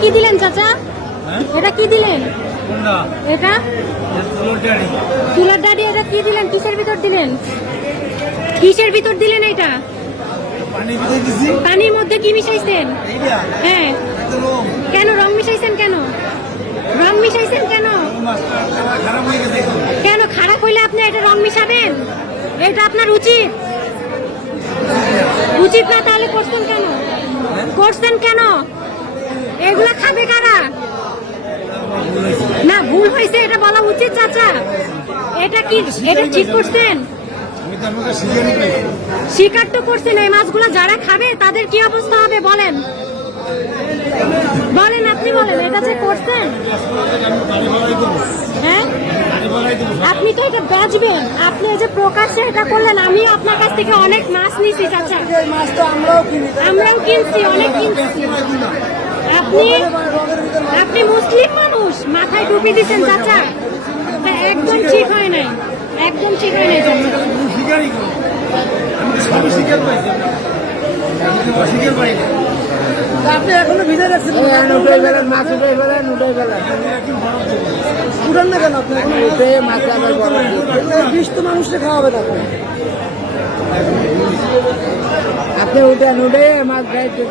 কি দিলেন চাচা? এটা কি দিলেন? এটা তুলার ডাডি। এটা কি দিলেন? কিসের ভিতর দিলেন? কিসের ভিতর দিলেন? এটা পানির মধ্যে কি মিশাইছেন? হ্যাঁ, কেন রং মিশাইছেন? কেন রং মিশাইছেন? কেন কেন খারাপ হইলে আপনি এটা রং মিশাবেন? এটা আপনার উচিত উচিত না, তাহলে করছেন কেন? করছেন কেন? এগুলা খাবে কারা? না, ভুল হয়েছে এটা বলা উচিত চাচা। এটা কি, এটা ঠিক করছেন? শিকার তো করছেন। এই মাছগুলো যারা খাবে তাদের কি অবস্থা হবে বলেন? বলেন, আপনি বলেন। এটা যে করছেন, হ্যাঁ, আপনি তো এটা বেচবেন। আপনি এই যে প্রকাশ্যে এটা করলেন। আমি আপনার কাছ থেকে অনেক মাছ নিছি চাচা, আমরাও কিনছি, অনেক কিনছি। আপনি মুসলিম মানুষ, মাথায় টুপি দিচ্ছেন চাচা, একদম ঠিক হয় নাই, একদম ঠিক হয় নাই চাচা। আপনি এখনো ভিজে রাখছেন, মাছ উঠে ফেলেন, উঠান না কেন? আপনি মাছ বিষ তো মানুষকে খাওয়াবেন। আপনি উঠে মাছ গাইতে